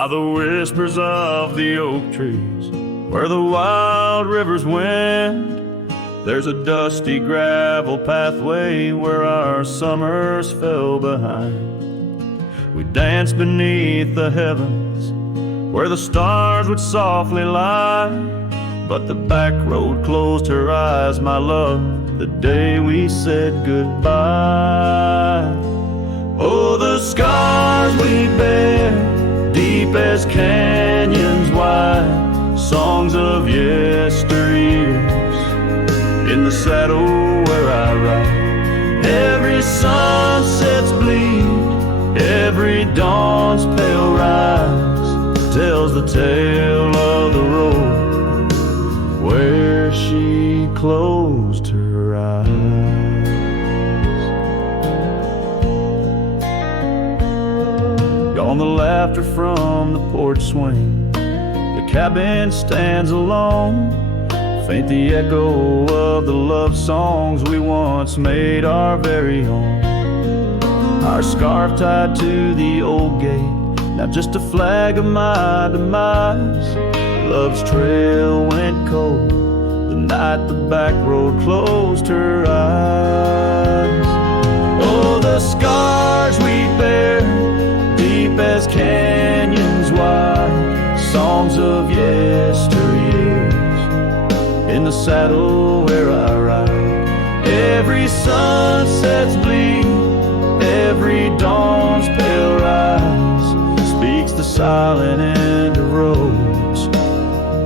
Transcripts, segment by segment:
by the whispers of the oak trees, where the wild rivers wend. There's a dusty gravel pathway where our summers fell behind. We danced beneath the heavens where the stars would softly lie, but the back road closed her eyes, my love, the day we said goodbye. Oh, the scars we bear, deep as canyons wide, songs of yesteryears, in the saddle where I ride. Every sunset's bleed, every dawn's pale rise, tells the tale of the road where she closed her eyes. Gone the laughter from the porch swing, the cabin stands alone, faint the echo of the love songs we once made our very own. Our scarf tied to the old gate, now just a flag of my demise. Love's trail went cold the night the back road closed her eyes. Oh, the scars we bear, deep as canyons wide, songs of yesteryears, in the saddle where I ride. Every sunset's bleed, every dawn's pale rise, speaks the silent end of roads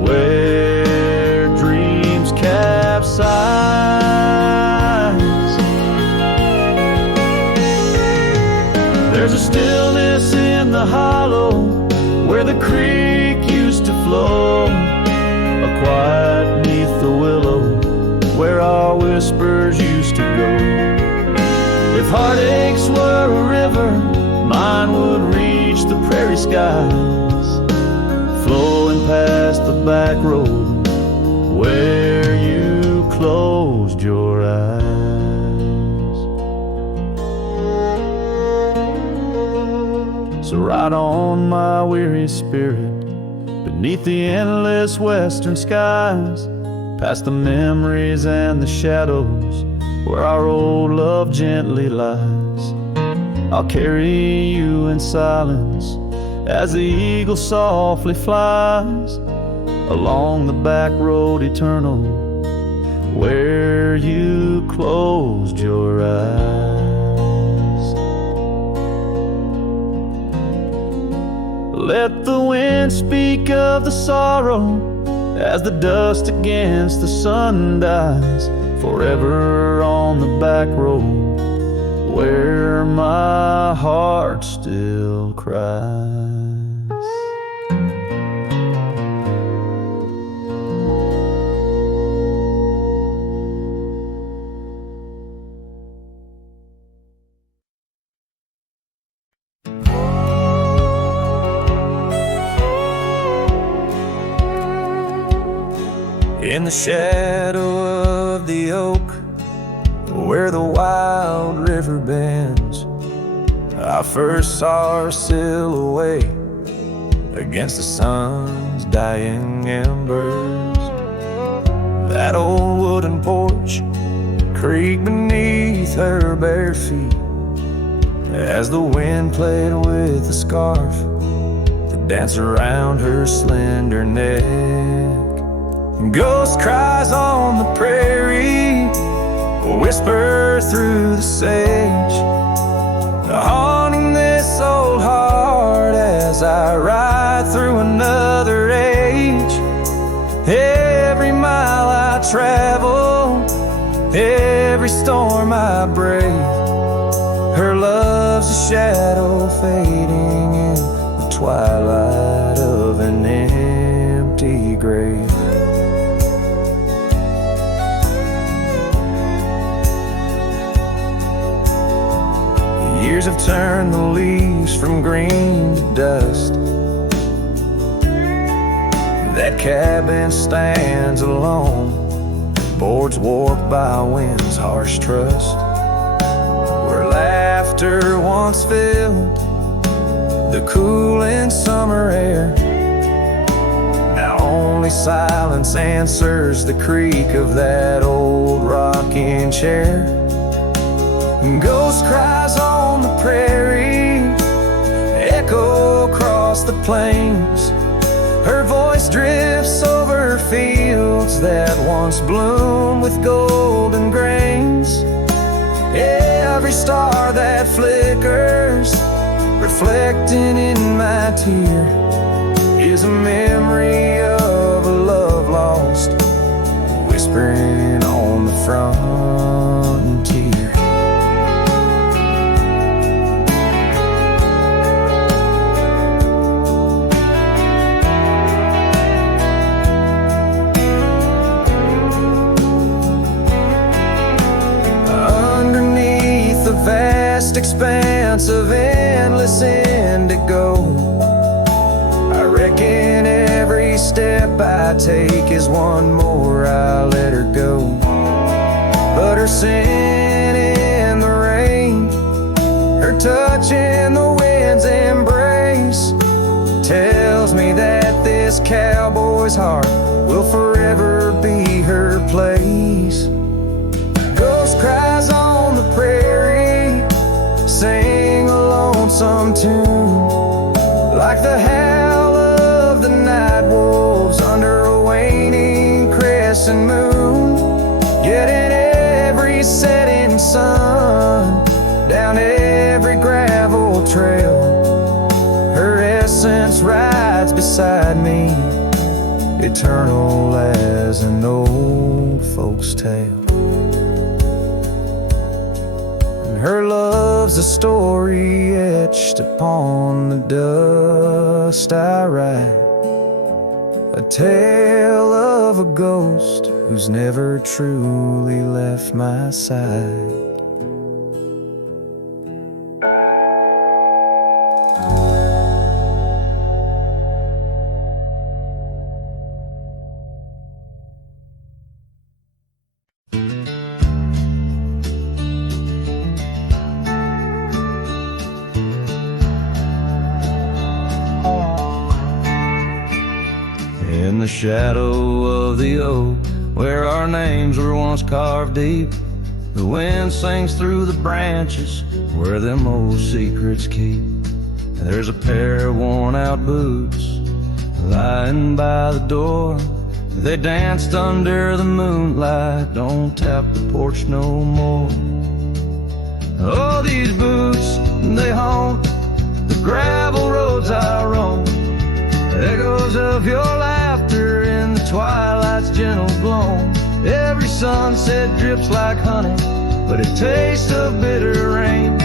where dreams capsize. There's a stillness in the hollow where the creek used to flow, a quiet neath the willow where our whispers used to go. If heartaches were a river, mine would reach the prairie skies, flowing past the back road where you closed your eyes. So ride on, my weary spirit, beneath the endless western skies, past the memories and the shadows where our old love gently lies. I'll carry you in silence as the eagle softly flies along the back road eternal where you closed your eyes. Let the wind speak of the sorrow as the dust against the sun dies, forever on the back road where my heart still cries. In the shadow of the oak where the wild river bends, I first saw her silhouette against the sun's dying embers. That old wooden porch creaked beneath her bare feet as the wind played with the scarf that danced around her slender neck. Ghost cries on the prairie whisper through the sage, haunting this old heart as I ride through another age. Every mile I travel, every storm I brave, her love's a shadow fading in the twilight of an empty grave. Years have turned the leaves from green to dust. That cabin stands alone, boards warped by wind's harsh trust. Where laughter once filled the cooling summer air. Now only silence answers the creak of that old rocking chair. Ghost cries on the prairie echo across the plains. Her voice drifts over fields that once bloomed with golden grains. Every star that flickers, reflecting in my tear, is a memory of a love lost, whispering on the frontier. Vast expanse of endless indigo, I reckon every step I take is one more I let her go. But her scent in the rain, her touch in the wind's embrace, tells me that this cowboy's heart will forever be her place. Ghost cries on the prairie, sing a lonesome tune, like the howl of the night wolves under a waning crescent moon. Yet in every setting sun, down every gravel trail, her essence rides beside me, eternal as an old folk's tale. Her love's a story etched upon the dust I write, a tale of a ghost who's never truly left my side. In the shadow of the oak, where our names were once carved deep, the wind sings through the branches where them old secrets keep. There's a pair of worn-out boots lying by the door. They danced under the moonlight, don't tap the porch no more. Oh, these boots, they haunt the gravel roads I roam. Echoes of your laughter in the twilight's gentle gloam. Every sunset drips like honey, but it tastes of bitter rain.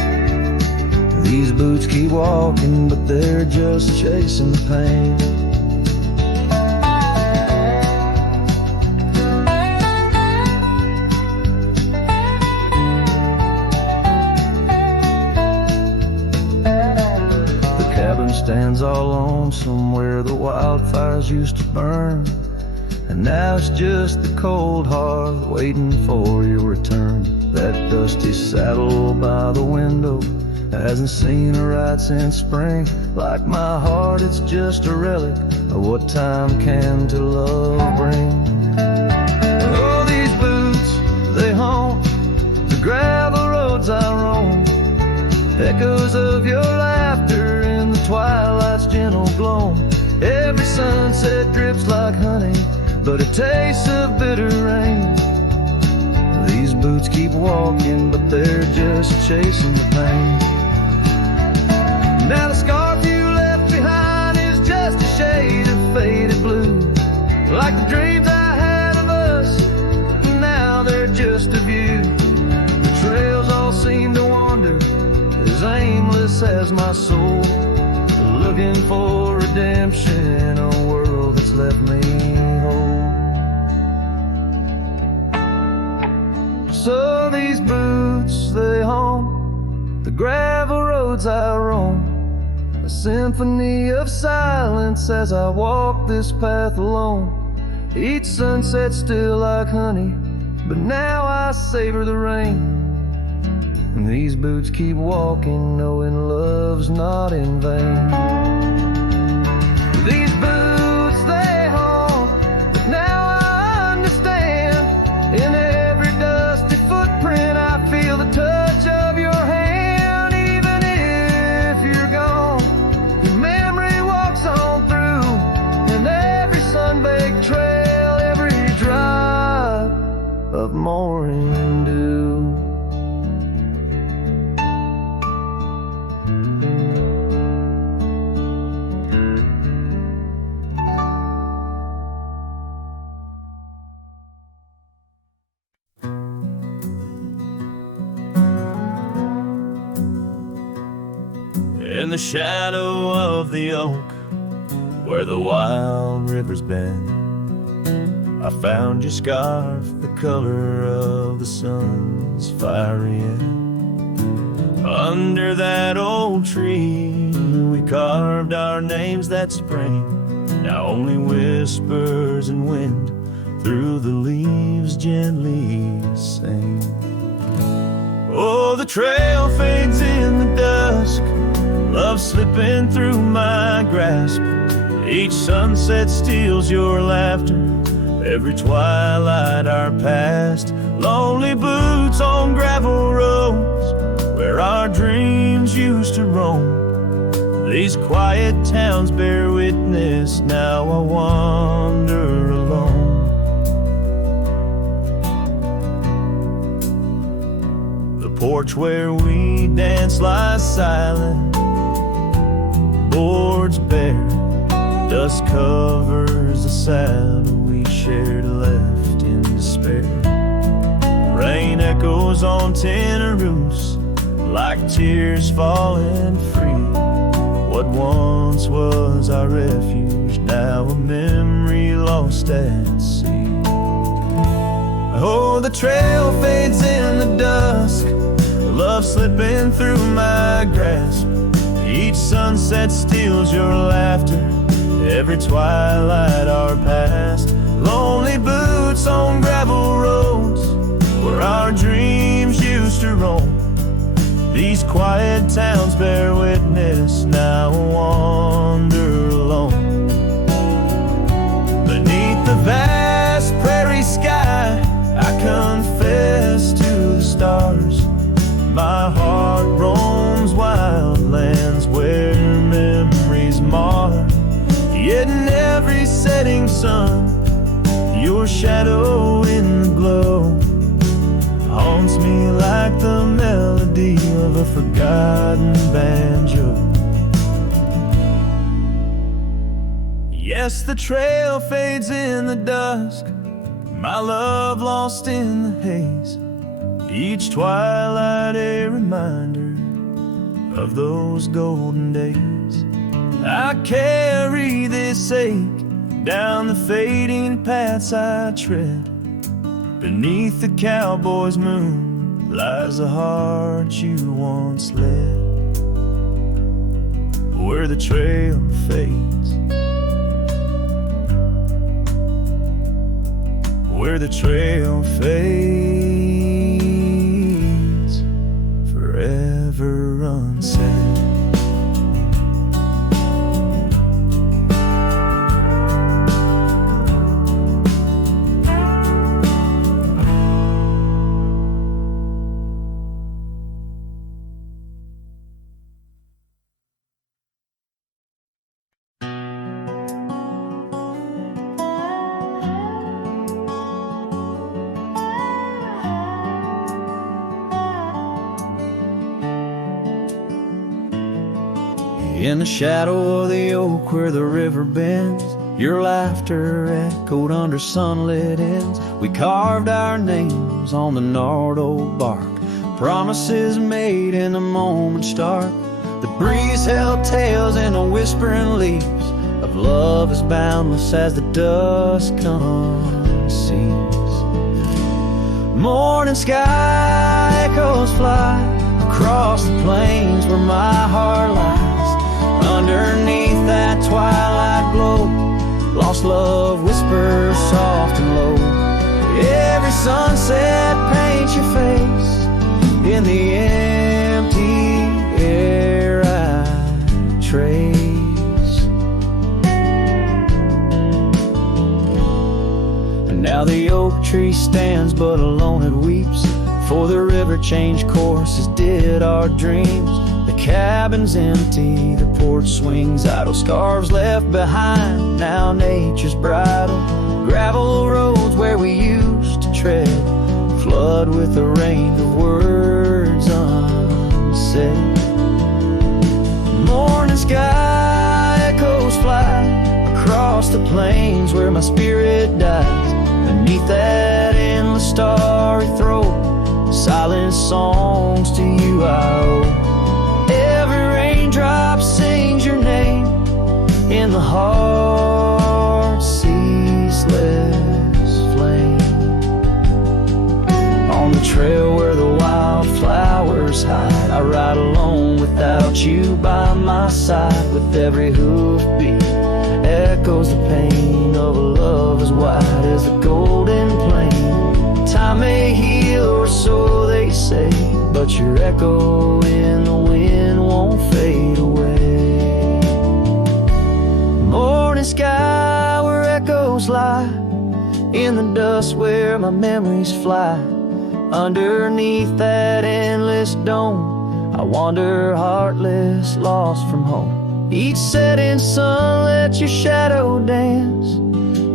These boots keep walking, but they're just chasing the pain. Stands all lonesome where the wildfires used to burn, and now it's just the cold hearth waiting for your return. That dusty saddle by the window hasn't seen a ride since spring. Like my heart, it's just a relic of what time can to love bring. Oh, these boots, they haunt the gravel roads I roam. Echoes of your laughter in the twilight's gentle glow. Every sunset drips like honey, but it tastes of bitter rain. These boots keep walking, but they're just chasing the pain. Now the scarf you left behind is just a shade of faded blue, like the dreams I had of us, now they're just a view. The trails all seem to wander, as aimless as my soul, looking for redemption in a world that's left me whole. So these boots, they haunt the gravel roads I roam, a symphony of silence as I walk this path alone. Each sunset still like honey, but now I savor the rain. These boots keep walking, knowing love's not in vain. These boots, they haunt, but now I understand. In every dusty footprint, I feel the touch of your hand. Even if you're gone, your memory walks on through. And every sun-baked trail, every drop of morning dew. In the shadow of the oak, where the wild river's bend, I found your scarf, the color of the sun's fiery end. Under that old tree, we carved our names that spring. Now only whispers and wind through the leaves gently sing. Oh, the trail fades in the dusk, love slipping through my grasp. Each sunset steals your laughter, every twilight our past. Lonely boots on gravel roads, where our dreams used to roam. These quiet towns bear witness, now I wander alone. The porch where we danced lies silent, boards bare, dust covers the saddle we shared, left in despair. Rain echoes on tin roofs like tears falling free. What once was our refuge, now a memory lost at sea. Oh, the trail fades in the dusk, love slipping through my grasp. Each sunset steals your laughter, every twilight our past. Lonely boots on gravel roads, where our dreams used to roam. These quiet towns bear witness, now I wander alone. Beneath the vast prairie sky, I confess to the stars. My heart roams wild lands where memories mar. Yet in every setting sun, your shadow in the glow haunts me like the melody of a forgotten banjo. Yes, the trail fades in the dusk, my love lost in the haze. Each twilight a reminder of those golden days. I carry this ache down the fading paths I tread. Beneath the cowboy's moon lies a heart you once led. Where the trail fades, where the trail fades, forever unsaid. In the shadow of the oak where the river bends, your laughter echoed under sunlit ends. We carved our names on the gnarled old bark, promises made in the moment's dark. The breeze held tales in the whispering leaves of love as boundless as the dusk unsees. Morning sky echoes fly across the plains where my heart lies. Underneath that twilight glow, lost love whispers soft and low. Every sunset paints your face in the end. tree stands, but alone it weeps. For the river changed course, as did our dreams. The cabin's empty, the porch swings idle, scarves left behind, now nature's bridle. Gravel roads where we used to tread, flood with a rain of words unsaid. Morning sky echoes fly across the plains where my spirit dies. Beneath that endless starry throat, silent songs to you I owe. Every raindrop sings your name in the heart's ceaseless flame. On the trail where the wildflowers hide, I ride alone without you by my side. With every hoofbeat echoes the pain of a love as wide as the golden plain. Time may heal, or so they say, but your echo in the wind won't fade away. Morning sky where echoes lie, in the dust where my memories fly. Underneath that endless dome, I wander heartless, lost from home. Each setting sun lets your shadow dance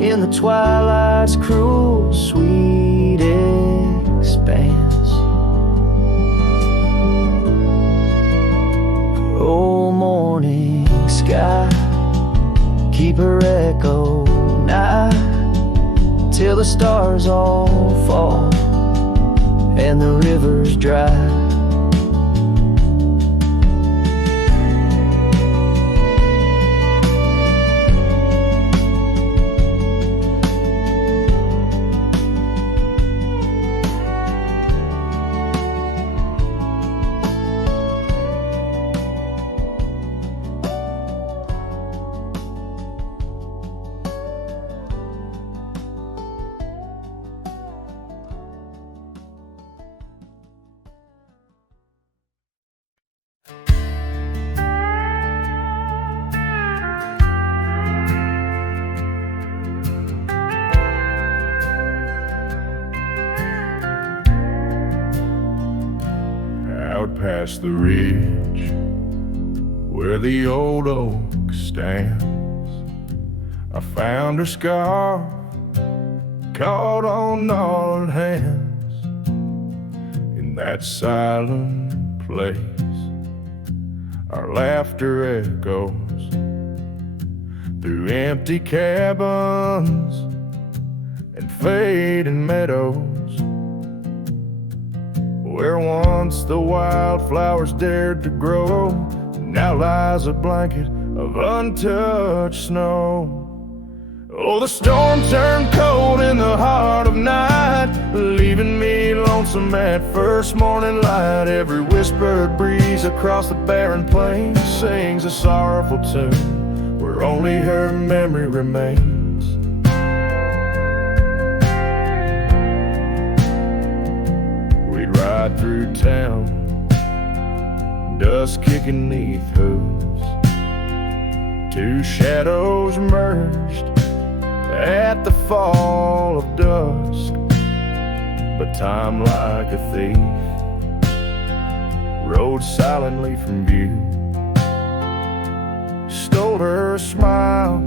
in the twilight's cruel, sweet expanse. Oh, morning sky, keep her echo nigh till the stars all fall and the river's dry. Past the ridge where the old oak stands, I found her scarf caught on gnarled hands. In that silent place our laughter echoes through empty cabins and fading meadows, where once the wildflowers dared to grow, now lies a blanket of untouched snow. Oh, the storm turned cold in the heart of night, leaving me lonesome at first morning light. Every whispered breeze across the barren plains sings a sorrowful tune where only her memory remains. Ride through town, dust kicking neath hooves, two shadows merged at the fall of dusk. But time, like a thief, rode silently from view, stole her smile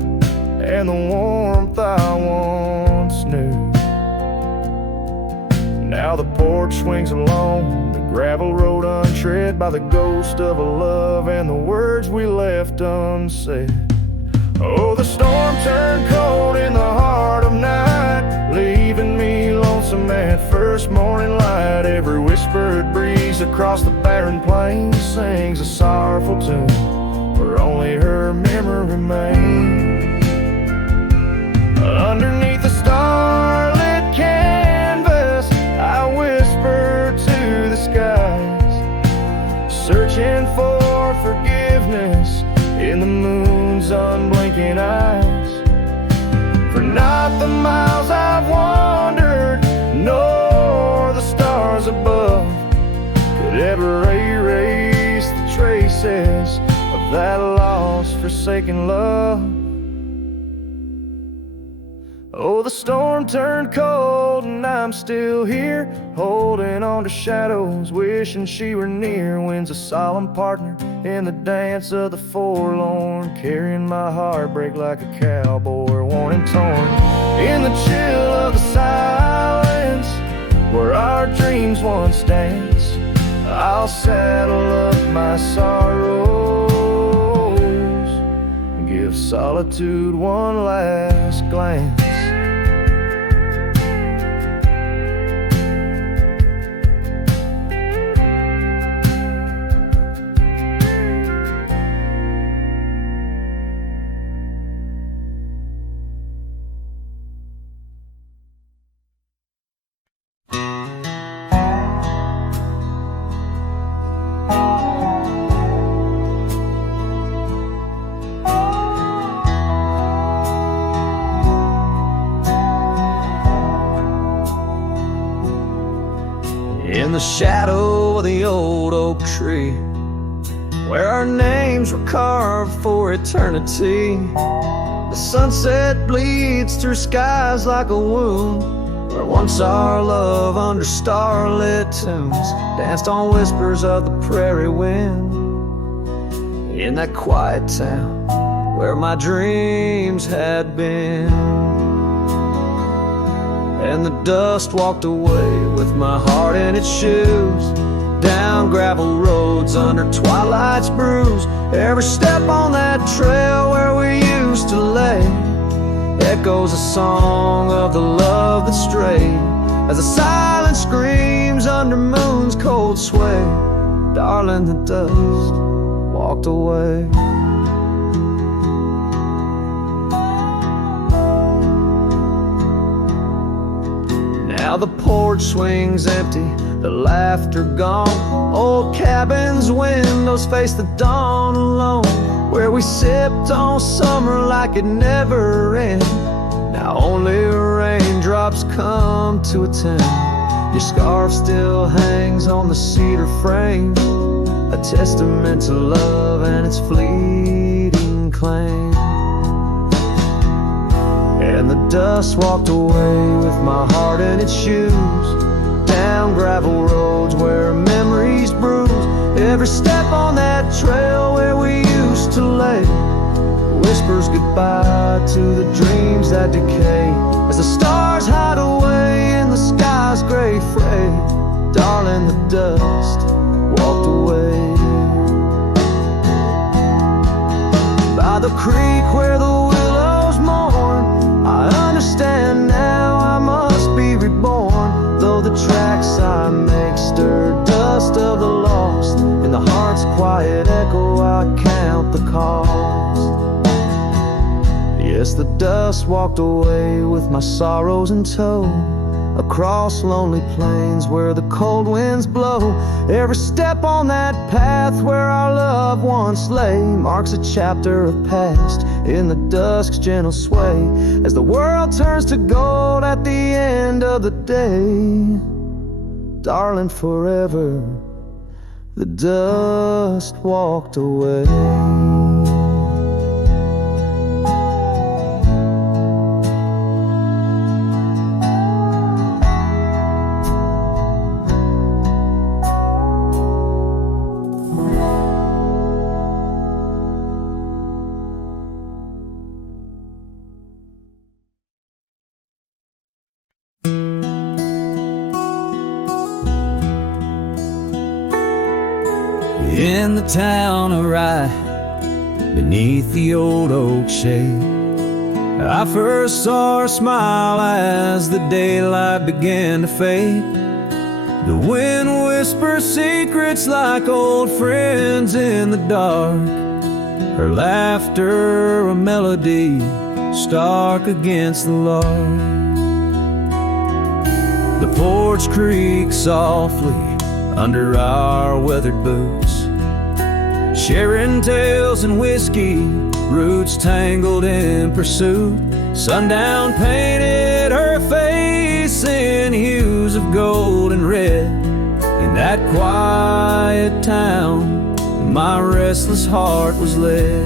and the warmth I once knew. Now the porch swings alone, the gravel road untread by the ghost of a love and the words we left unsaid. Oh, the storm turned cold in the heart of night, leaving me lonesome at first morning light. Every whispered breeze across the barren plains sings a sorrowful tune where only her memory remains. Underneath the starlit canvas, I whisper to the skies, searching for forgiveness in the moon's unblinking eyes. For not the miles I've wandered, nor the stars above could ever erase the traces of that lost, forsaken love. Oh, the storm turned cold and I'm still here, holding on to shadows, wishing she were near. Wind's a solemn partner in the dance of the forlorn, carrying my heartbreak like a cowboy, worn and torn. In the chill of the silence, where our dreams once danced, I'll saddle up my sorrows and give solitude one last glance. In the shadow of the old oak tree, where our names were carved for eternity, the sunset bleeds through skies like a wound, where once our love under starlit tunes danced on whispers of the prairie wind. In that quiet town where my dreams had been, and the dust walked away with my heart in its shoes, down gravel roads under twilight's bruise. Every step on that trail where we used to lay echoes a song of the love that strayed, as the silence screams under moon's cold sway. Darling, the dust walked away. Now the porch swings empty, the laughter gone. Old cabins' windows face the dawn alone, where we sipped on summer like it never ended. Now only raindrops come to attend. Your scarf still hangs on the cedar frame, a testament to love and its fleeting claim. And the dust walked away with my heart in its shoes, down gravel roads where memories bruise. Every step on that trail where we used to lay whispers goodbye to the dreams that decay, as the stars hide away in the sky's gray fray. Darling, the dust walked away. By the creek where the willows mourn, I understand now I must be reborn. Though the tracks I make stir dust of the lost, in the heart's quiet echo I count the cost. Yes, the dust walked away with my sorrows in tow, across lonely plains where the cold winds blow. Every step on that path where our love once lay marks a chapter of past in the dusk's gentle sway, as the world turns to gold at the end of the day. Darling, forever the dust walked away. In the town of Rye, beneath the old oak shade, I first saw her smile as the daylight began to fade. The wind whispers secrets like old friends in the dark, her laughter a melody stark against the lark. The porch creaks softly under our weathered boots, sharing tales and whiskey, roots tangled in pursuit. Sundown painted her face in hues of gold and red. In that quiet town, my restless heart was led.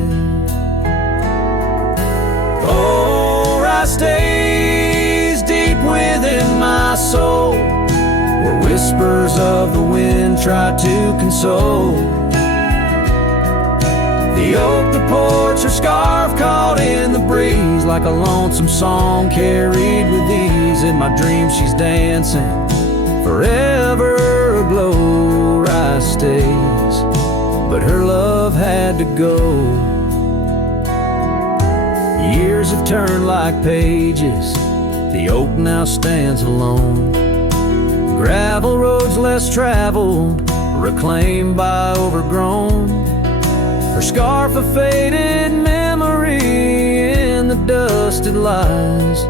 Oh, I stays deep within my soul, where whispers of the wind try to console. The oak, the porch, her scarf caught in the breeze, like a lonesome song carried with ease. In my dreams she's dancing, forever aglow. Rice stays, but her love had to go. Years have turned like pages, the oak now stands alone. Gravel roads less traveled, reclaimed by overgrown. Her scarf a faded memory, in the dust it lies.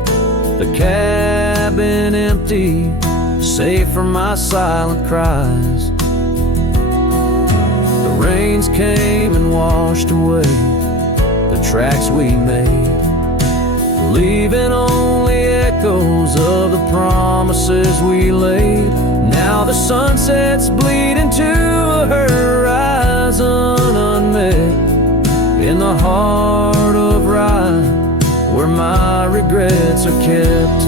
The cabin empty, safe from my silent cries. The rains came and washed away the tracks we made, leaving only echoes of the promises we laid. Now the sunsets bleed into a horizon unmet, in the heart of Rye, where my regrets are kept.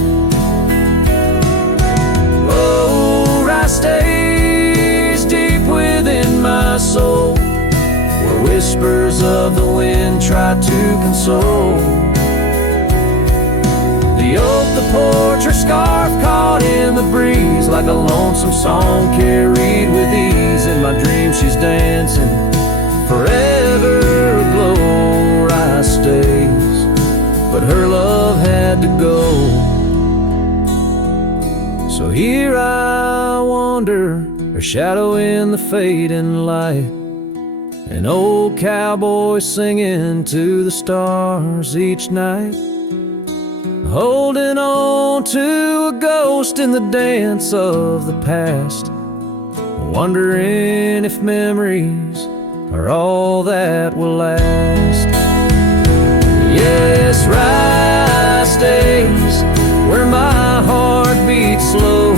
Oh, Rye stays deep within my soul, where whispers of the wind try to console. The oak, the porch, her scarf caught in the breeze, like a lonesome song carried with ease. In my dreams she's dancing, forever aglow. Rice stays, but her love had to go. So here I wander, her shadow in the fading light, an old cowboy singing to the stars each night, holding on to a ghost in the dance of the past, wondering if memories are all that will last. Yes, Rye stays, where my heart beats slow,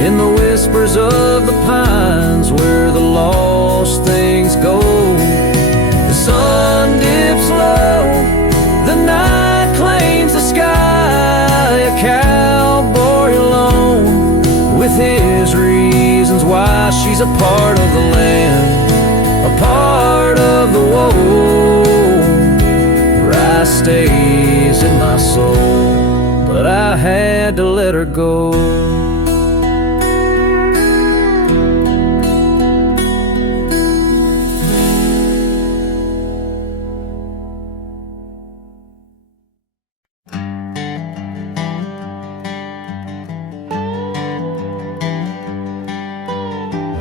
in the whispers of the pines, where the lost things go. The sun dips low, the night claims the sky, a cowboy alone, with his reasons why. She's a part of the land, a part of the woe. Rice stays in my soul, but I had to let her go.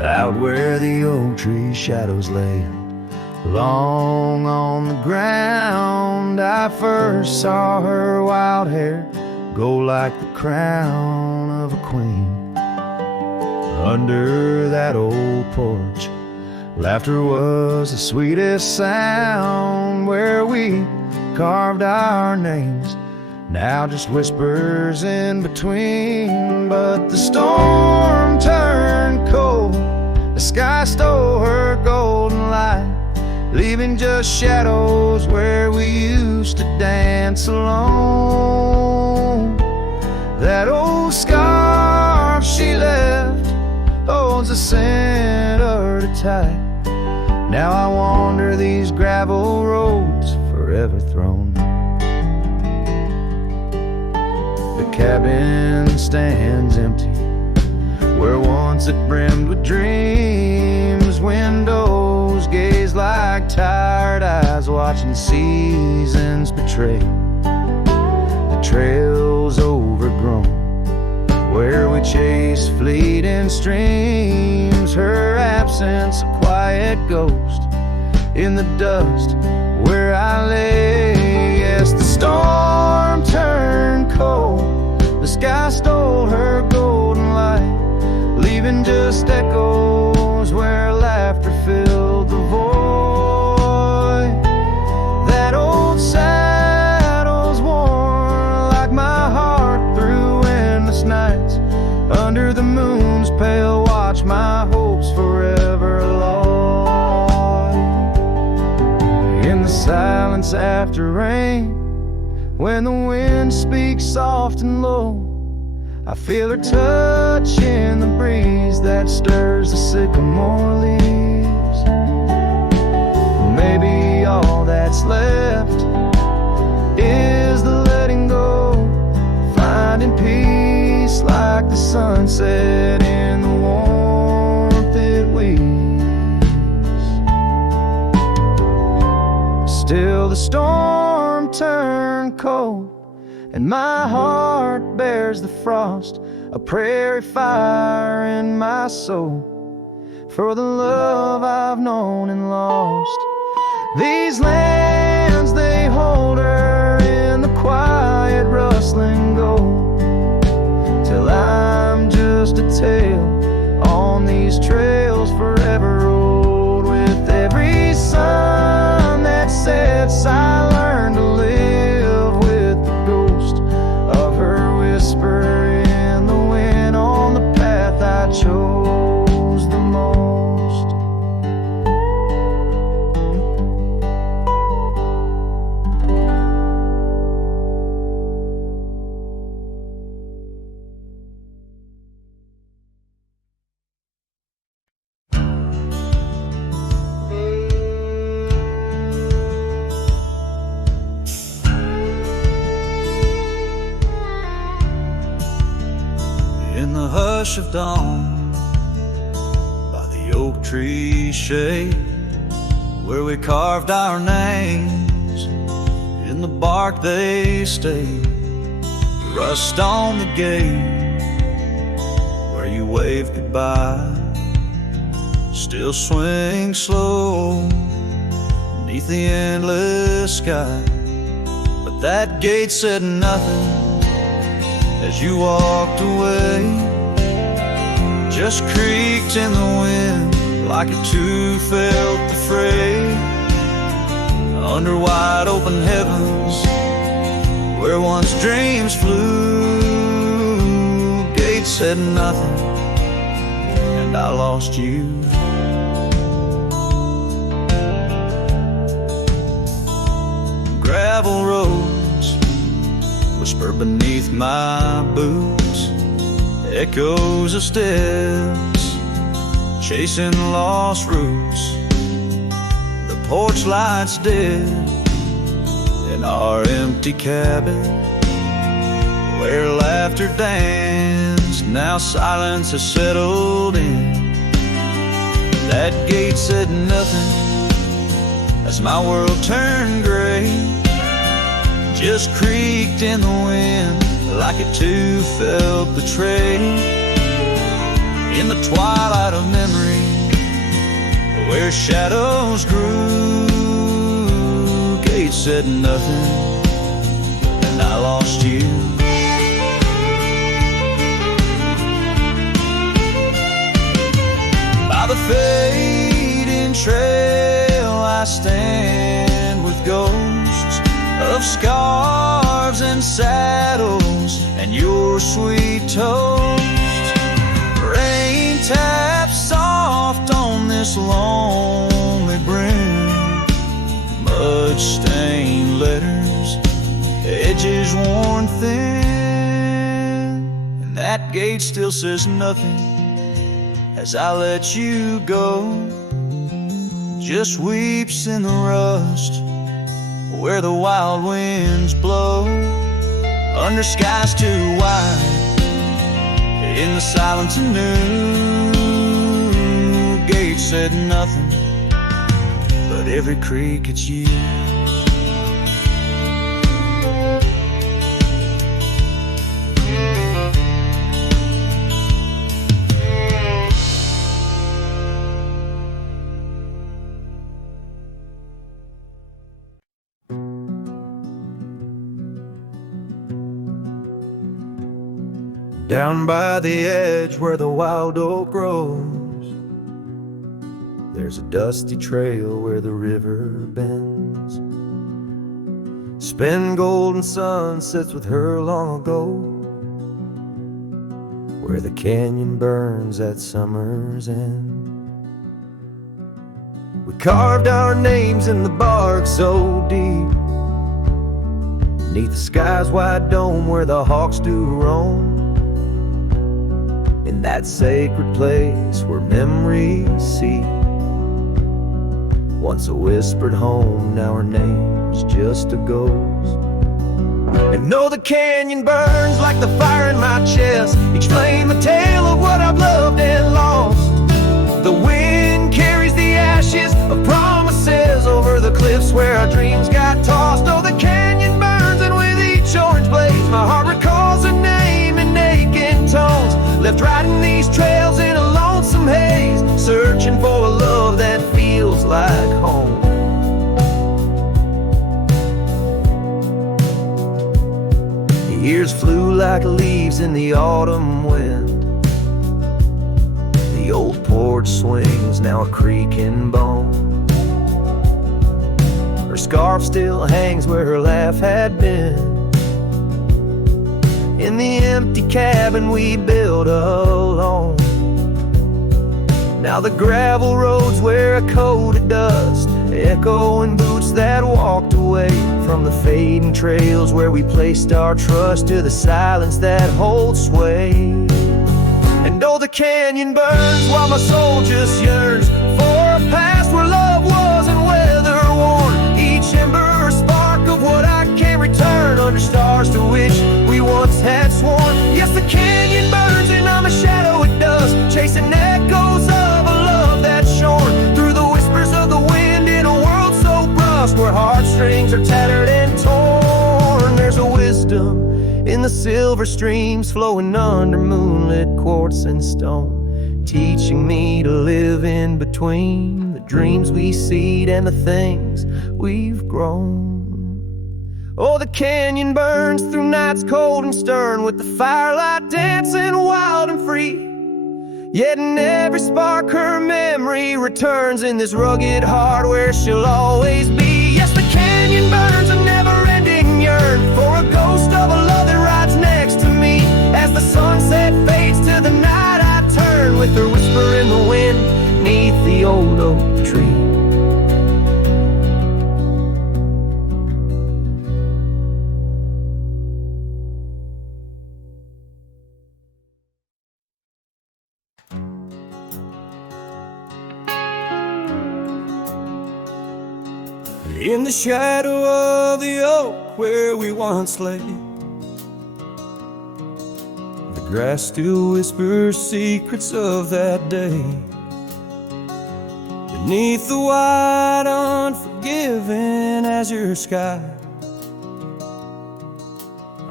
Out where the oak tree shadows lay long on the ground, I first saw her wild hair go like the crown of a queen. Under that old porch, laughter was the sweetest sound, where we carved our names, now just whispers in between. But the storm turned cold, the sky stole her golden light, leaving just shadows where we used to dance alone. That old scarf she left holds a scent of her tight. Now I wander these gravel roads, forever thrown. The cabin stands empty, where once it brimmed with dreams. Windows gaze like tired eyes, watching seasons betray. The trails overgrown, where we chase fleeting streams. Her absence a quiet ghost in the dust where I lay. Yes, the storm turned cold, the sky stole her golden light, leaving just echoes where laughter filled the void. That old saddle's worn like my heart through endless nights. Under the moon's pale watch, my hopes forever lost. In the silence after rain, When the wind speaks soft and low, I feel her touch in the breeze that stirs the sycamore leaves. Maybe all that's left is the letting go, finding peace like the sunset in the warmth it weaves. Still the storm turned cold, and my heart bears the frost, a prairie fire in my soul, for the love I've known and lost. These lands, they hold her in the quiet rustling gold, till I'm just a tale on these trails forever rolled. With every sun that sets, I learn to live with the ghost of her whisper in the wind on the path I chose the most. In the hush of dawn, by the oak tree shade, where we carved our names, in the bark they stayed. Rust on the gate, where you waved goodbye, still swing slow beneath the endless sky. But that gate said nothing as you walked away, just creaked in the wind like a two felt the fray. Under wide open heavens, where once dreams flew, gate said nothing, and I lost you. Gravel roads whisper beneath my boots, echoes of steps chasing lost roots. The porch lights dead in our empty cabin, where laughter danced, now silence has settled in. That gate said nothing as my world turned gray, just creaked in the wind like it too felt betrayed. In the twilight of memory, where shadows grew, gate said nothing, and I lost you. By the fading trail I stand with ghosts of scarves and saddles and your sweet toast. Rain taps soft on this lonely brim, mud-stained letters, edges worn thin, and that gate still says nothing as I let you go, just weeps in the rust where the wild winds blow, under skies too wide, in the silence anew. Gate said nothing, but every creak it's you. Down by the edge where the wild oak grows, there's a dusty trail where the river bends. Spend golden sunsets with her long ago, where the canyon burns at summer's end. We carved our names in the bark so deep, beneath the sky's wide dome where the hawks do roam. In that sacred place where memories seep, once a whispered home, now her name's just a ghost. And though the canyon burns like the fire in my chest, each flame a tale of what I've loved and lost. The wind carries the ashes of promises over the cliffs where our dreams got tossed. Oh, the canyon burns, and with each orange blaze my heart recalls her name in aching tones, left riding these trails in a lonesome haze, searching for a love that feels like home. The years flew like leaves in the autumn wind. The old porch swings now a creaking bone. Her scarf still hangs where her laugh had been, in the empty cabin we built alone. Now the gravel roads wear a coat of dust, echoing boots that walked away from the fading trails where we placed our trust, to the silence that holds sway. And oh, the canyon burns while my soul just yearns for a past where love wasn't weather worn. Each ember a spark of what I can't return, under stars to which we once had sworn. Yes, the canyon burns and I'm a shadow it does, chasing echoes of a love that's shorn through the whispers of the wind in a world so brushed, where heartstrings are tattered and torn. There's a wisdom in the silver streams flowing under moonlit quartz and stone, teaching me to live in between the dreams we seed and the things we've grown. Oh, the canyon burns through nights cold and stern, with the firelight dancing wild and free. Yet in every spark her memory returns, in this rugged heart where she'll always be. Yes, the canyon burns a never-ending yearn for a ghost of a love that rides next to me. As the sunset fades to the night I turn, with her whisper in the wind neath the old oak tree. In the shadow of the oak where we once lay, the grass still whispers secrets of that day. Beneath the wide, unforgiving azure sky,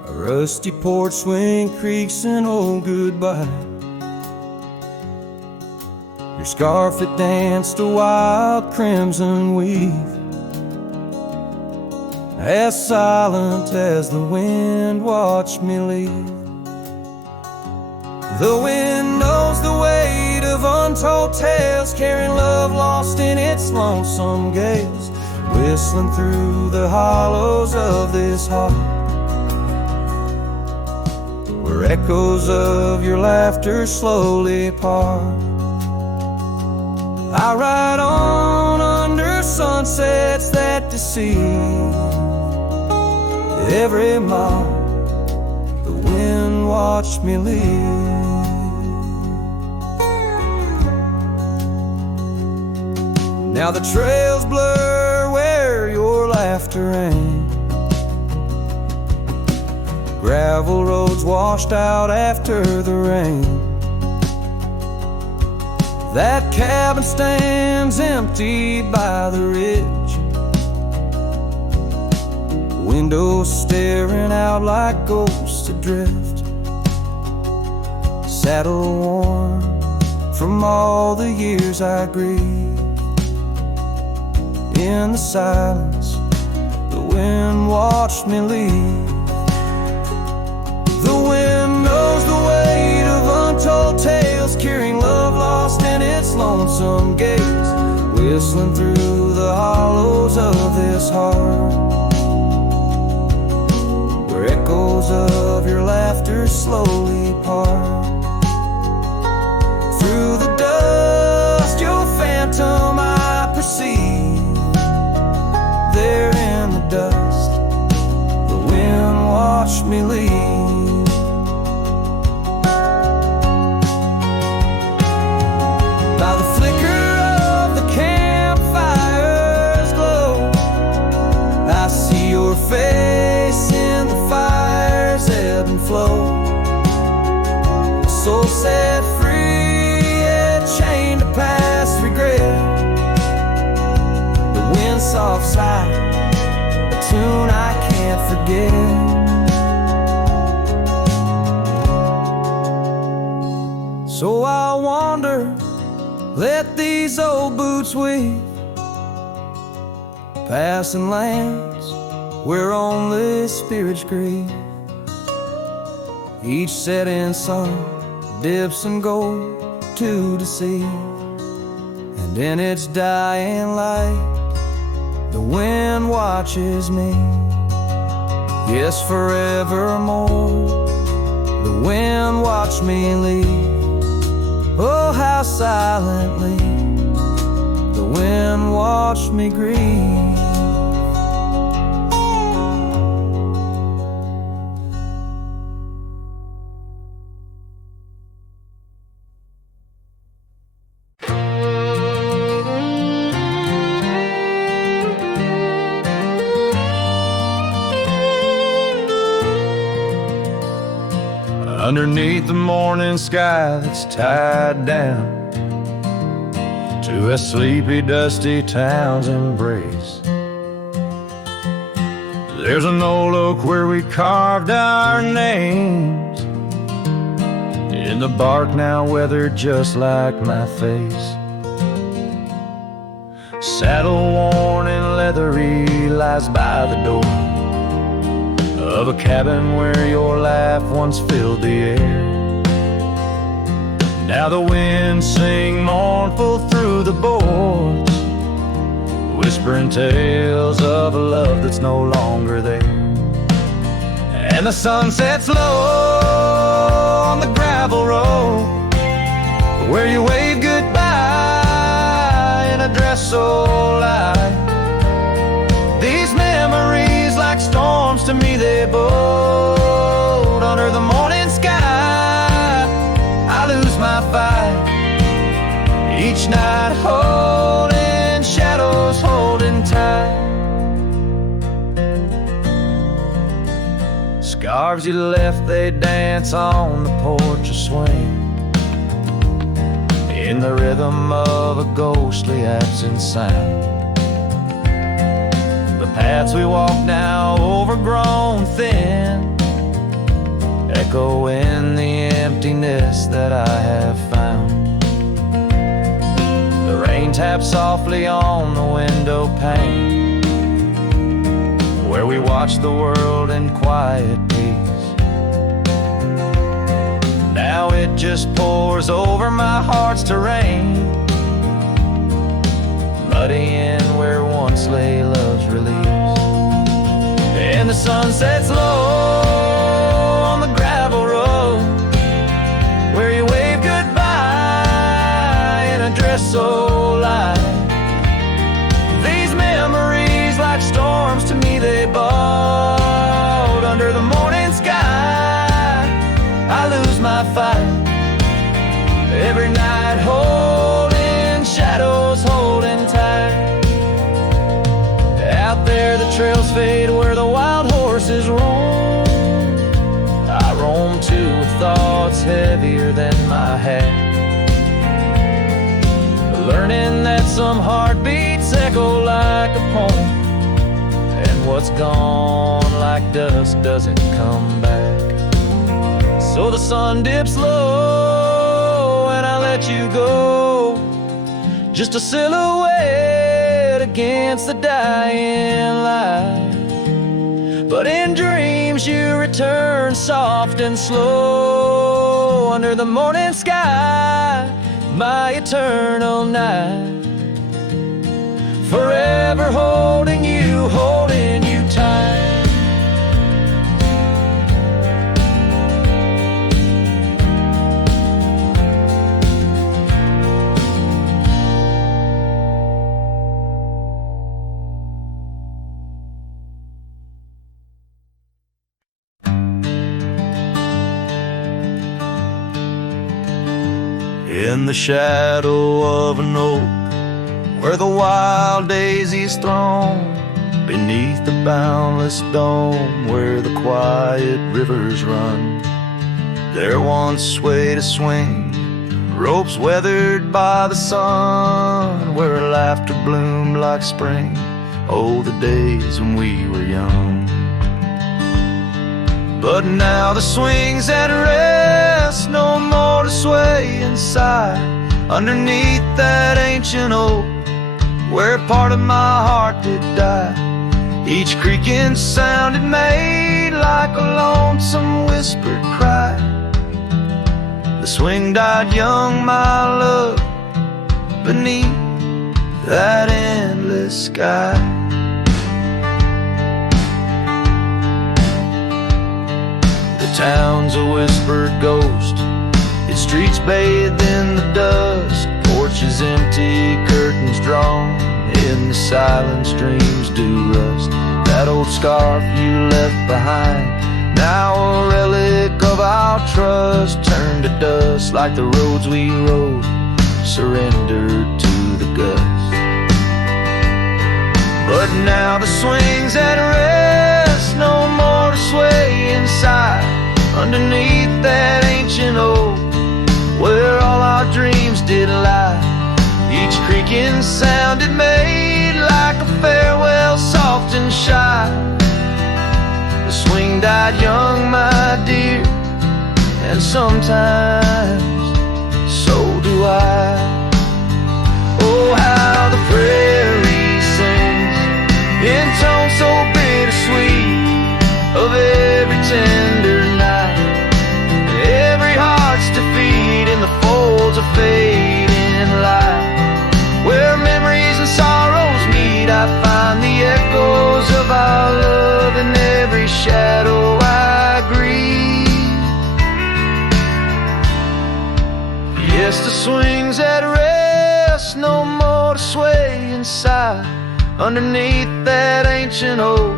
a rusty porch swing creaks an old goodbye. Your scarf that danced a wild crimson weave, as silent as the wind watched me leave. The wind knows the weight of untold tales, carrying love lost in its lonesome gales, whistling through the hollows of this heart, where echoes of your laughter slowly part. I ride on under sunsets that deceive. Every mile the wind watched me leave. Now the trails blur where your laughter rang, gravel roads washed out after the rain. That cabin stands empty by the ridge, windows staring out like ghosts adrift, saddle worn from all the years I grieved. In the silence, the wind watched me leave. The wind knows the weight of untold tales, carrying love lost in its lonesome gaze, whistling through the hollows of this heart, where echoes of your laughter slowly part. Through the dust, your phantom I perceive. There in the dust, the wind me leave. By the flicker of the campfire's glow, I see your face in the fire's ebb and flow. A soul set free, yet chained to past regret. The wind soft sigh, a tune I can't forget. So I wander, let these old boots weave, passing lands where only spirits grieve. Each setting sun dips and goes to deceive, and in its dying light the wind watches me. Yes, forevermore the wind watched me leave. Oh, how silently the wind watched me grieve. Underneath the morning sky that's tied down to a sleepy, dusty town's embrace, there's an old oak where we carved our names in the bark, now weathered just like my face. Saddle worn and leathery lies by the door of a cabin where your laugh once filled the air. Now the winds sing mournful through the boards, whispering tales of a love that's no longer there. And the sun sets low on the gravel road where you wave goodbye in a dress so light. These memories like storms to me, they bold under the morning sky. I lose my fight each night, holding shadows, holding tight. Scarves you left, they dance on the porch or swing in the rhythm of a ghostly absent sound. The paths we walk now overgrown thin, echo in the emptiness that I have found. The rain taps softly on the window pane where we watch the world in quiet peace. Now it just pours over my heart's terrain, muddying where once lay love's release. And the sun sets low on the gravel road where you wave goodbye in a dress so light. These memories like storms to me, they bowed under the morning sky. I lose my fight every night, holding shadows, holding tight. Out there the trails fade where the wild horses roam. I roam too with thoughts heavier than my head, learning that some heartbeats echo like a poem, and what's gone like dust doesn't come back. So the sun dips low and I let you go, just a silhouette against the dying light. But in dreams you return soft and slow under the morning sky, my eternal night. Forever holding you tight. in the shadow of an oak, where the wild daisies throng, beneath the boundless dome, where the quiet rivers run. There once swayed a swing, ropes weathered by the sun, where laughter bloomed like spring. Oh, the days when we were young. But now the swing's at rest, no more to sway inside, underneath that ancient oak, where part of my heart did die. Each creaking sound it made like a lonesome whispered cry. The swing died young, my love, beneath that endless sky. The town's a whispered ghost, its streets bathed in the dusk, porches empty, curtains drawn, in the silence dreams do rust. That old scarf you left behind, now a relic of our trust, turned to dust like the roads we rode, surrendered to the gust. But now the swing's at rest, no more to sway inside, underneath that ancient oak, where all our dreams did lie. Each creaking sound it made like a farewell, soft and shy. The swing died young, my dear, and sometimes so do I. Oh, how the prairie sings in tones so bittersweet of every tender night, every heart's defeat in the folds of fading light. Where memories and sorrows meet, I find the echoes of our love in every shadow I grieve. Yes, the swing's at rest, no more to sway inside, underneath that ancient oak,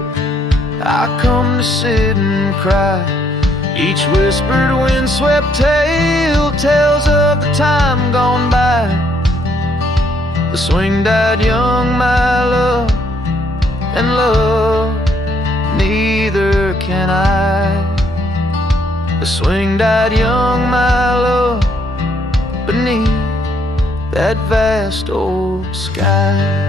I come to sit and cry. Each whispered windswept tale tells of the time gone by. The swing died young, my love, and love neither can I. The swing died young, my love, beneath that vast old sky.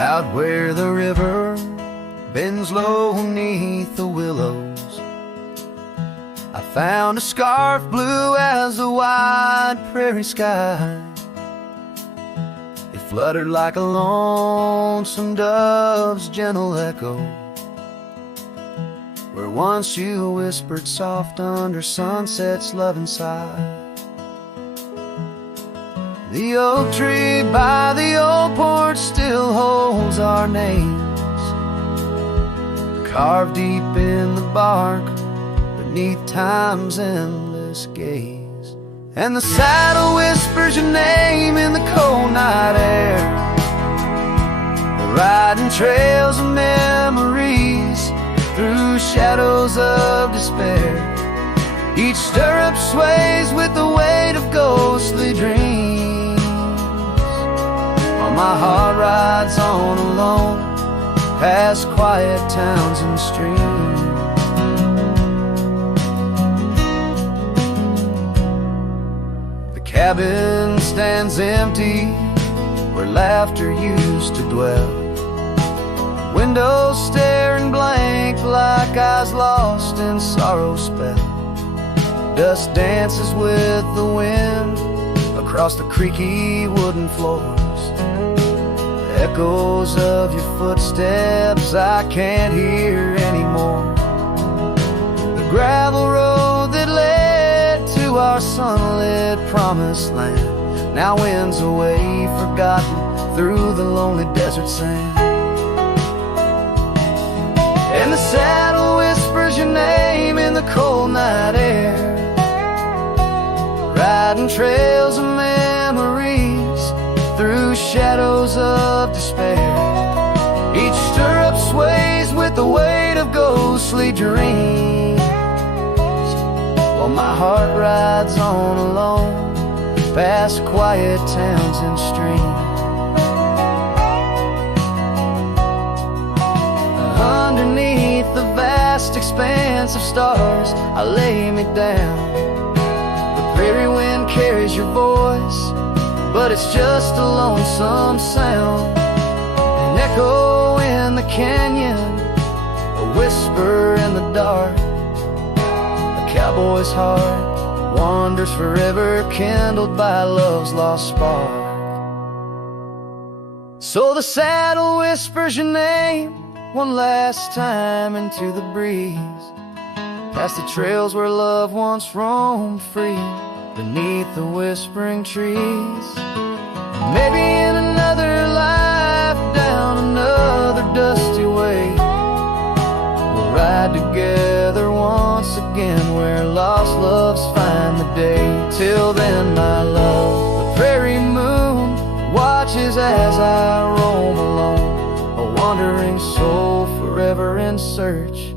Out where the river bends low beneath the willows, I found a scarf blue as the wide prairie sky. It fluttered like a lonesome dove's gentle echo, where once you whispered soft under sunset's loving sigh. The oak tree by the old porch still holds our names, carved deep in the bark beneath time's endless gaze. And the saddle whispers your name in the cold night air, riding trails of memories through shadows of despair. Each stirrup sways with the weight of ghostly dreams, while my heart rides on alone past quiet towns and streams. The cabin stands empty where laughter used to dwell, windows staring blank like eyes lost in sorrow's spell. Dust dances with the wind across the creaky wooden floors, echoes of your footsteps I can't hear anymore. The gravel road that led to our sunlit promised land now winds away forgotten through the lonely desert sand. And the saddle whispers your name in the cold night air, riding trails of memories through shadows of despair. Each stirrup sways with the weight of ghostly dreams, while my heart rides on alone past quiet towns and streams. Underneath the vast expanse of stars, I lay me down. The prairie wind carries your voice, but it's just a lonesome sound. An echo in the canyon, a whisper in the dark. A cowboy's heart wanders forever, kindled by love's lost spark. So the saddle whispers your name one last time into the breeze, past the trails where love once roamed free, beneath the whispering trees. Maybe in another life, down another dusty way, we'll ride together once again where lost loves find the day. Till then, my love, the prairie moon watches as I roam alone, a wandering soul forever in search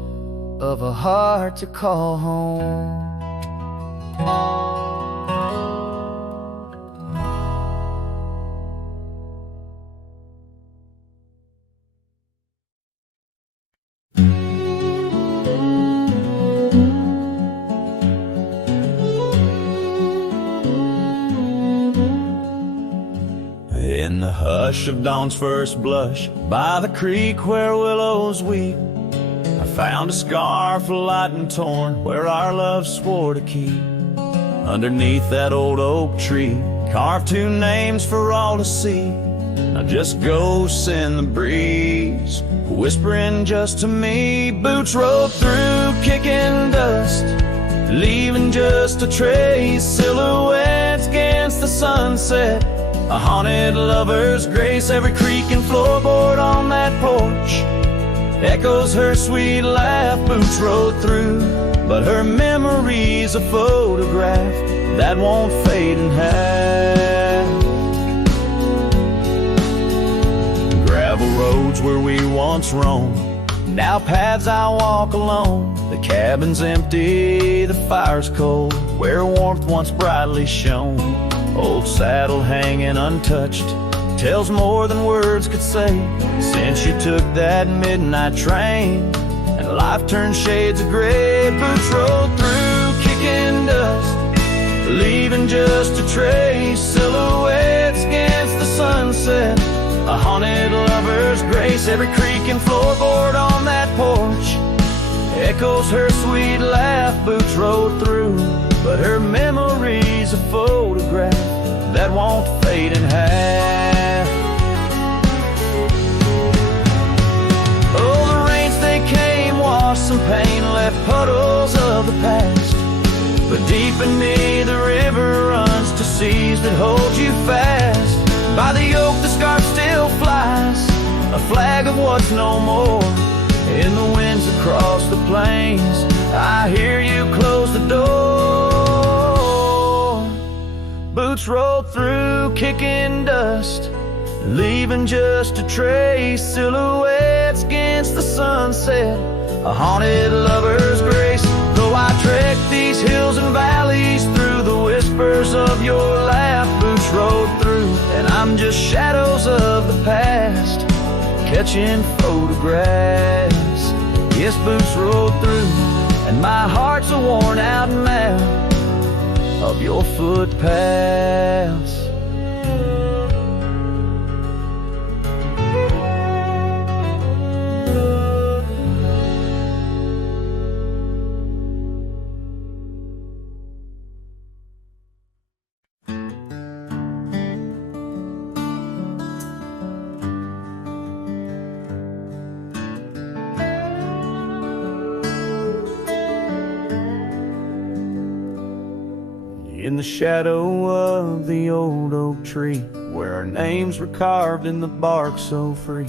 of a heart to call home. In the hush of dawn's first blush, by the creek where willows weep, I found a scarf light and torn where our love swore to keep. Underneath that old oak tree, carved two names for all to see. Now just ghosts in the breeze, whispering just to me. Boots rode through, kicking dust, leaving just a trace. Silhouettes against the sunset, a haunted lover's grace. Every creak and floorboard on that porch echoes her sweet laugh. Boots rode through, but her memory's a photograph that won't fade in half. Gravel roads where we once roamed, now paths I walk alone. The cabin's empty, the fire's cold, where warmth once brightly shone. Old saddle hanging untouched tells more than words could say. Since you took that midnight train and life turned shades of gray. Boots rode through, kicking dust, leaving just a trace. Silhouettes against the sunset, a haunted lover's grace. Every creak and floorboard on that porch echoes her sweet laugh. Boots rode through, but her memory's a photograph that won't fade in half. Oh, the rains they came, washed some pain, left puddles of the past. But deep in me the river runs to seas that hold you fast. By the oak the scarf still flies, a flag of what's no more. In the winds across the plains, I hear you close the door. Boots rolled through, kicking dust, leaving just a trace. Silhouettes against the sunset, a haunted lover's grace. Though I trek these hills and valleys through the whispers of your laugh, boots rode through, and I'm just shadows of the past, catching photographs. Yes, boots rolled through, and my heart's a worn out map of your footpaths. In the shadow of the old oak tree, where our names were carved in the bark so free,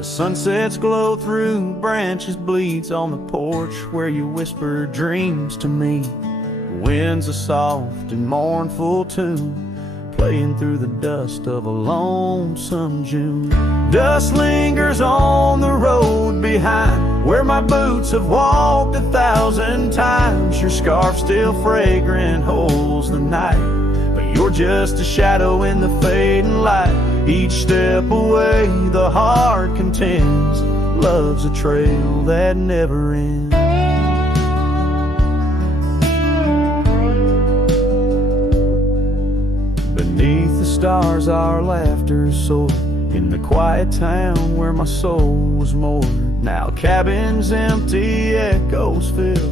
The sunsets glow through branches, bleeds on the porch where you whisper dreams to me. The wind's a soft and mournful tune, playing through the dust of a lonesome June. Dust lingers on the road behind where my boots have walked 1,000 times. Your scarf still fragrant holds the night, but you're just a shadow in the fading light. Each step away the heart contends, love's a trail that never ends. Beneath the stars our laughter soared, in the quiet town where my soul was moored. Now cabins empty, echoes fill,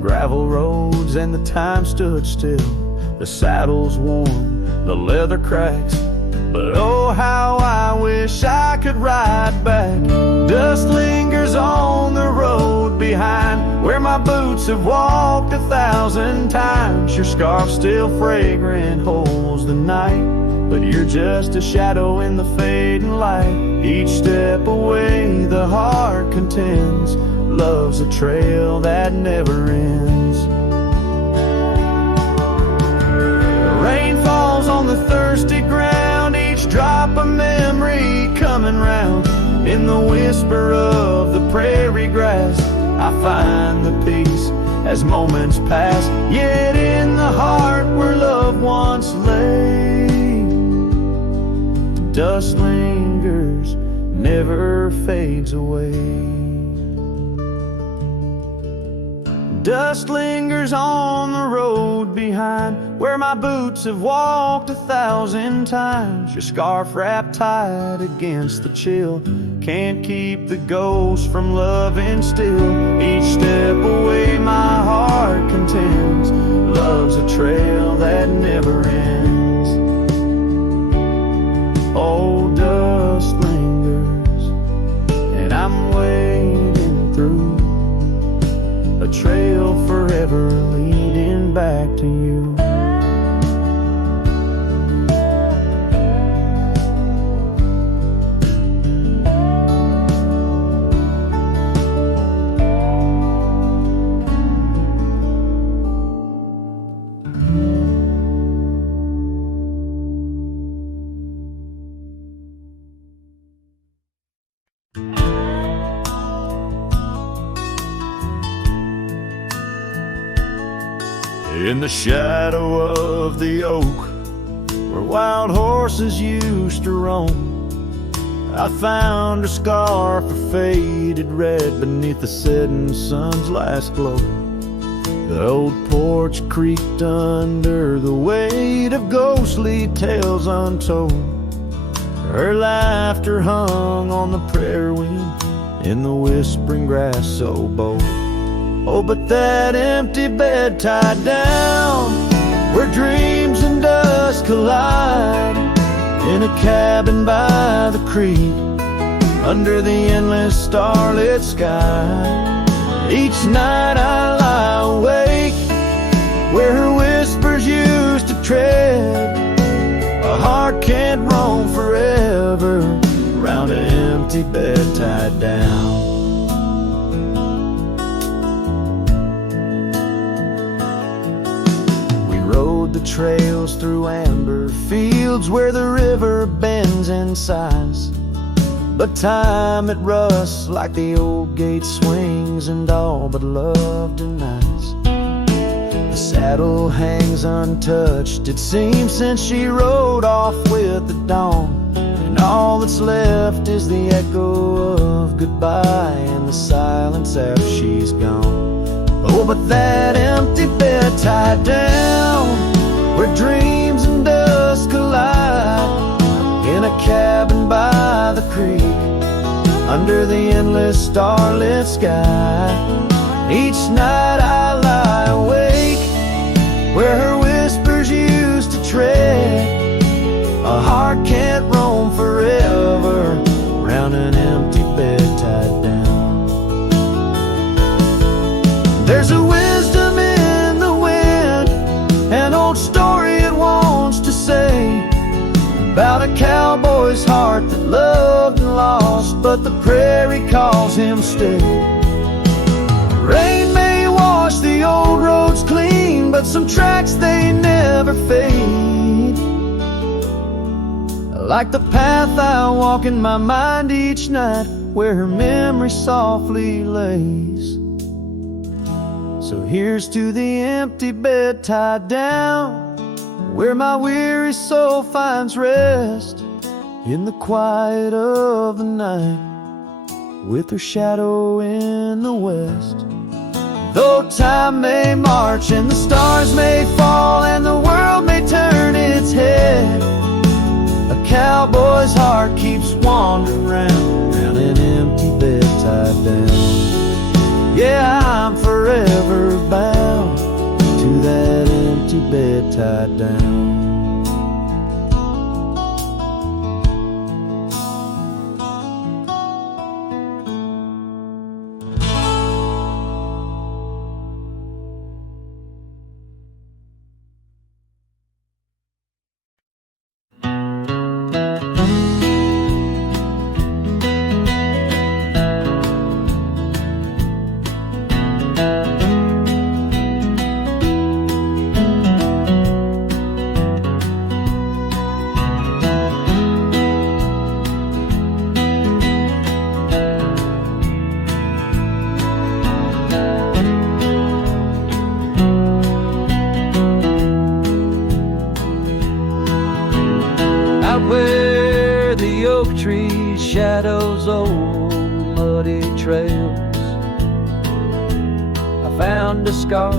gravel roads and the time stood still. The saddle's worn, the leather cracks, but oh how I wish I could ride back. Dust lingers on the road behind where my boots have walked 1,000 times. Your scarf still fragrant holds the night, but you're just a shadow in the fading light. Each step away the heart contends, love's a trail that never ends. The rain falls on the thirsty ground, each drop a memory coming round. In the whisper of the prairie grass I find the peace as moments pass. Yet in the heart where love once lay, dust lingers, never fades away. Dust lingers on the road behind where my boots have walked 1,000 times. Your scarf wrapped tight against the chill can't keep the ghost from loving still. Each step away my heart contends, love's a trail that never ends. Oh, dust lingers, and I'm wading through a trail forever leading back to you. In the shadow of the oak where wild horses used to roam, I found a scarf of faded red beneath the setting sun's last glow. The old porch creaked under the weight of ghostly tales untold. Her laughter hung on the prairie wind in the whispering grass so bold. Oh, but that empty bed tied down where dreams and dust collide, in a cabin by the creek under the endless starlit sky. Each night I lie awake where her whispers used to tread. A heart can't roam forever around an empty bed tied down. The trails through amber fields where the river bends and sighs, but time it rusts like the old gate swings and all but love denies. The saddle hangs untouched, it seems, since she rode off with the dawn, and all that's left is the echo of goodbye and the silence after she's gone. Oh, but that empty bed tied down where dreams and dust collide, in a cabin by the creek under the endless starlit sky. Each night I lie awake where her whispers used to tread. A heart can't roam forever round an empty bed tied down. There's a wisdom in the wind, an old story it wants to say, about a cowboy cowboy's heart that loved and lost, but the prairie calls him still. Rain may wash the old roads clean, but some tracks they never fade. Like the path I walk in my mind each night, where her memory softly lays. So here's to the empty bed tied down, where my weary soul finds rest, in the quiet of the night, with her shadow in the west. Though time may march and the stars may fall and the world may turn its head, a cowboy's heart keeps wandering round an empty bed tied down. Yeah, I'm forever bound to that empty bed tied down. Where the oak trees shadows old muddy trails, I found a scarf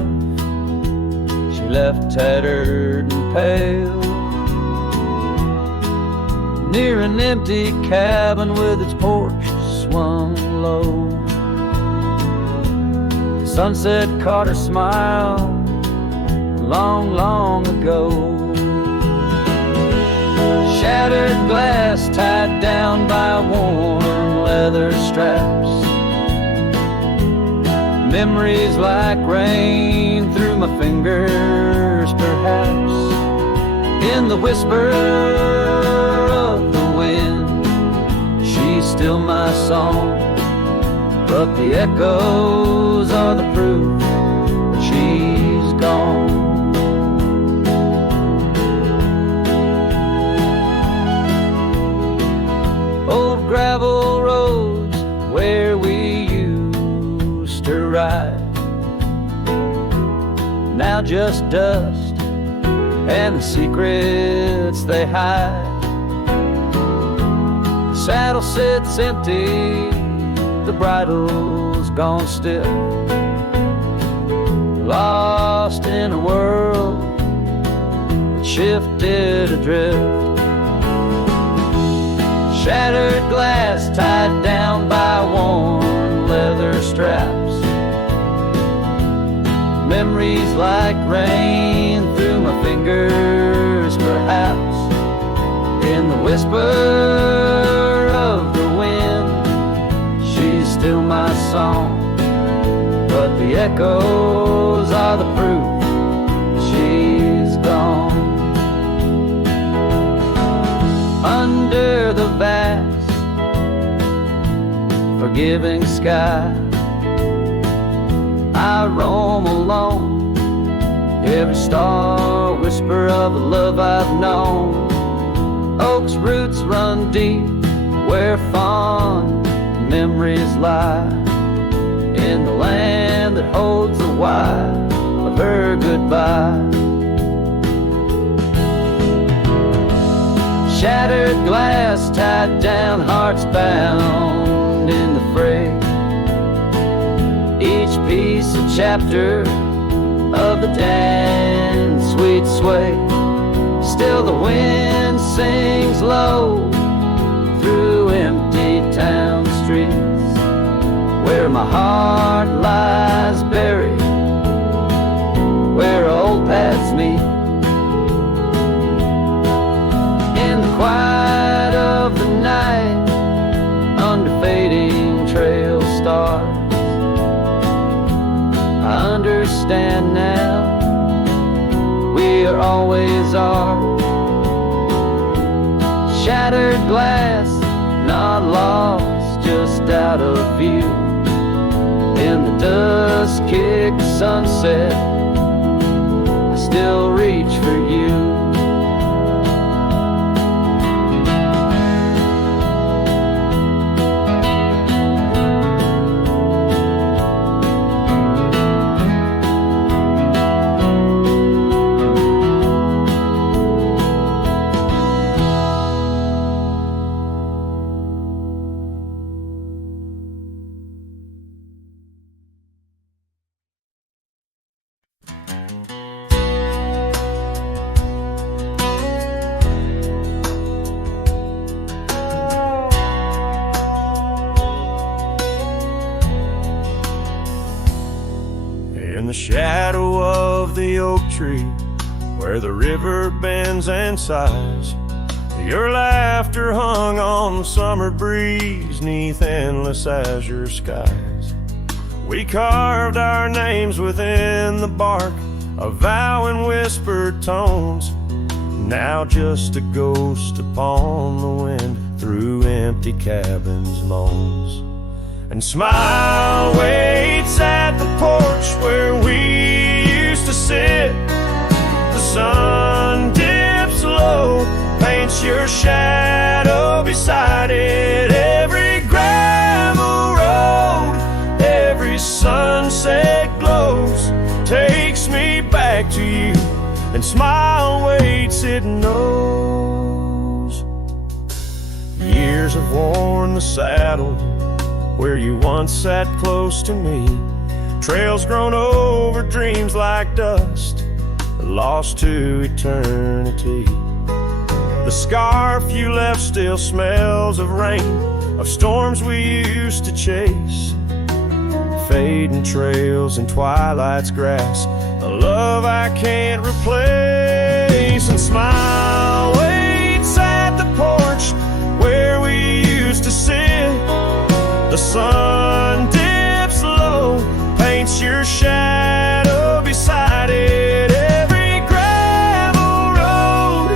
she left tattered and pale, near an empty cabin with its porch swung low. The sunset caught her smile long, long ago. Shattered glass tied down by worn leather straps, memories like rain through my fingers, perhaps. In the whisper of the wind, she's still my song, but the echoes are the proof that she's gone. Old gravel roads where we used to ride, now just dust and the secrets they hide. The saddle sits empty, the bridle's gone stiff, lost in a world that shifted adrift. Shattered glass tied down by worn leather straps, memories like rain through my fingers, perhaps. In the whisper of the wind, she's still my song, but the echoes are the proof she's gone. Under the vast, forgiving sky, I roam alone, every star whisper of the love I've known. Oak's roots run deep where fond memories lie, in the land that holds the why of her goodbye. Shattered glass tied down, hearts bound in the fray, each piece a chapter of the dance sweet sway. Still the wind sings low through empty town streets, where my heart lies buried, where old paths meet. In the quiet of the night, under fading trail stars, I understand now, we are always are. shattered glass, not lost, just out of view. In the dusk-kicked sunset, I still reach for you. In the shadow of the oak tree, where the river bends and sighs, your laughter hung on the summer breeze, 'neath endless azure skies. We carved our names within the bark, a vow in whispered tones, now just a ghost upon the wind through empty cabins' moans. And smile waits at the porch where we used to sit. The sun dips low, paints your shadow beside it. Every gravel road, every sunset glows, takes me back to you. And smile waits, it knows. Years have worn the saddle where you once sat close to me. Trails grown over dreams like dust, lost to eternity. The scarf you left still smells of rain, of storms we used to chase. Fading trails and twilight's grass, a love I can't replace. And smile waits at the porch where we used to sit. The sun dips low, paints your shadow beside it. Every gravel road,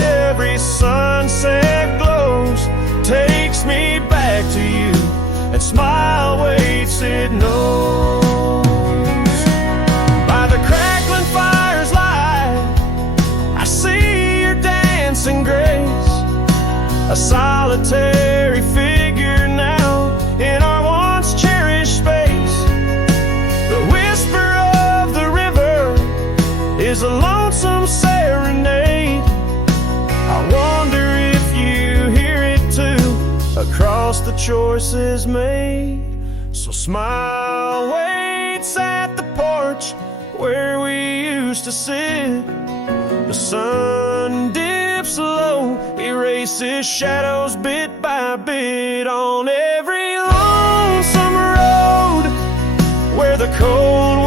every sunset glows, takes me back to you. And smile waits, it knows. By the crackling fire's light, I see your dancing grace, a solitary figure now in our once cherished space. The whisper of the river is a lonesome serenade. I wonder if you hear it too, across the choices made. So smile waits at the porch where we used to sit. The sun dips low, erases shadows bit by bit on every lonesome road where the cold